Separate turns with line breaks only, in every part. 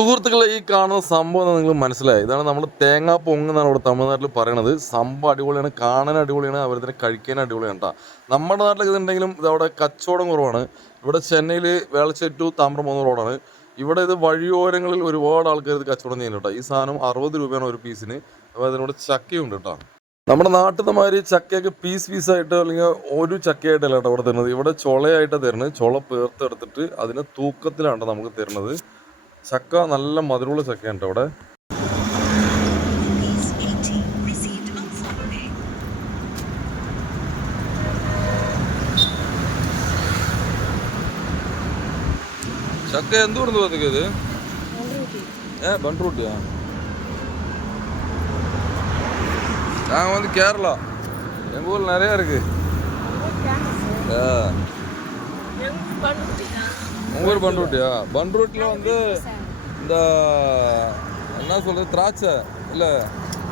സുഹൃത്തുക്കളെ ഈ കാണുന്ന സംഭവം നിങ്ങൾ മനസ്സിലായി? ഇതാണ് നമ്മൾ തേങ്ങാ പൊങ്ങ് എന്നാണ് ഇവിടെ തമിഴ്നാട്ടിൽ പറയണത്. സംഭവം അടിപൊളിയാണ്. കാണാൻ അടിപൊളിയാണ്. അവർ തന്നെ കഴിക്കാൻ അടിപൊളിയാണ് കേട്ടോ. നമ്മുടെ നാട്ടിലൊക്കെ ഇതുണ്ടെങ്കിലും ഇത് അവിടെ കച്ചവടം കുറവാണ്. ഇവിടെ ചെന്നൈയിൽ വേളച്ചേറ്റു ടു താമ്രം പോകുന്ന റോഡാണ്. ഇവിടെ ഇത് വഴിയോരങ്ങളിൽ ഒരുപാട് ആൾക്കാർ ഇത് കച്ചവടം ചെയ്യുന്നുണ്ട് കേട്ടോ. ഈ സാധനം അറുപത് രൂപയാണ് ഒരു പീസിന്. അപ്പോൾ അതിനോട് ചക്കയുണ്ട് കേട്ടോ. നമ്മുടെ നാട്ടിലത്തെ മാതിരി ചക്കയൊക്കെ പീസ് പീസായിട്ട് അല്ലെങ്കിൽ ഒരു ചക്കയായിട്ടല്ല കേട്ടോ ഇവിടെ തരുന്നത്. ഇവിടെ ചുളയായിട്ടാണ് തരുന്നത്. ചുള പേർത്തെടുത്തിട്ട് അതിനെ തൂക്കത്തിലാണ് നമുക്ക് തരുന്നത്. ചക്ക നല്ല മധുരമുള്ള ചക്കയുണ്ട് ഇവിടെ
Rupees 80 received on Phone
ചക്ക എന്തോരം തോന്നിക്ക് ഇത് ஏ பண்ருட்டியா நாங்கள் வந்து கேரளா எங்கள் ஊரில் நிறையா இருக்கு ஆ உங்கள் ஊர் பண்ருட்டியா பண்ருட்டியில் வந்து இந்த என்ன சொல்கிறது திராட்சை. இல்லை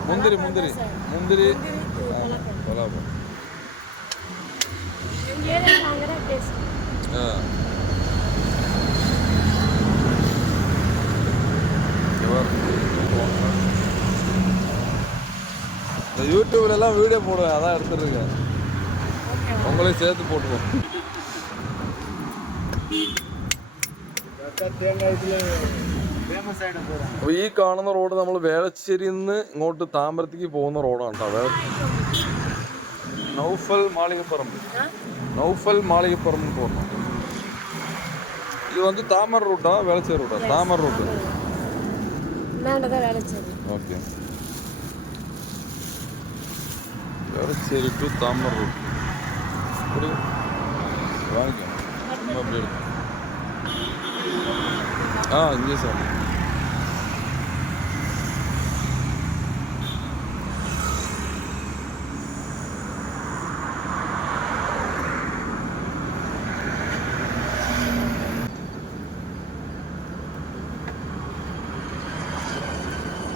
முந்திரி முந்திரி. முந்திரி. ஆ, பலாப்பழம் ஆ இந்த யூடியூப்ல எல்லாம் வீடியோ போடுவேன் அதான் எடுத்துருக்கேன். உங்களையும் சேர்த்து போட்டுருவோம் അപ്പോൾ ഈ കാണുന്ന റോഡ് നമ്മൾ വേളശ്ശേരിയിൽ നിന്ന് ഇങ്ങോട്ട് താമ്പരത്തേക്ക് പോകുന്ന റോഡാണ് കേട്ടോ വേ നൗഫൽ മാളികപ്പറമ്പ് നൗഫൽ മാളികപ്പറമ്പ് പോകണം இது வந்து தாமரை ரூட்டா வேளச்சேரி ரூட்டா தாமரை ரூட்டு
மேண்டதான் வேலை செய்யுது
okay Velachery to Thamarai route இப்படி வாங்கிக்கணும் நம்ம அப்படி எடுக்கணும் А, не знаю.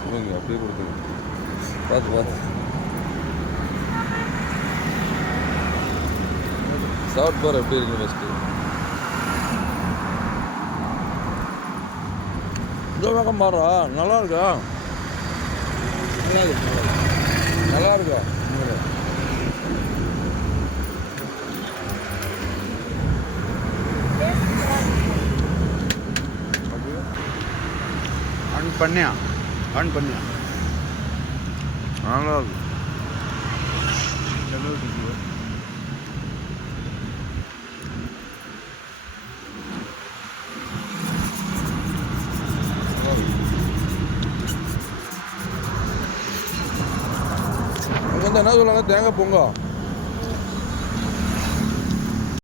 Bugün yapıyor burada. Hadi hadi. Saat var, bir ilmesi. இந்த பக்கம் பாடுறா நல்லா இருக்கா நல்லா இருக்கு. நல்லா இருக்கா.
ஆன் பண்ணியா? ஆன் பண்ணியா?
நல்லா இருக்கு வந்து என்ன சொல்லுவாங்க? தேங்காய் பொங்கல்.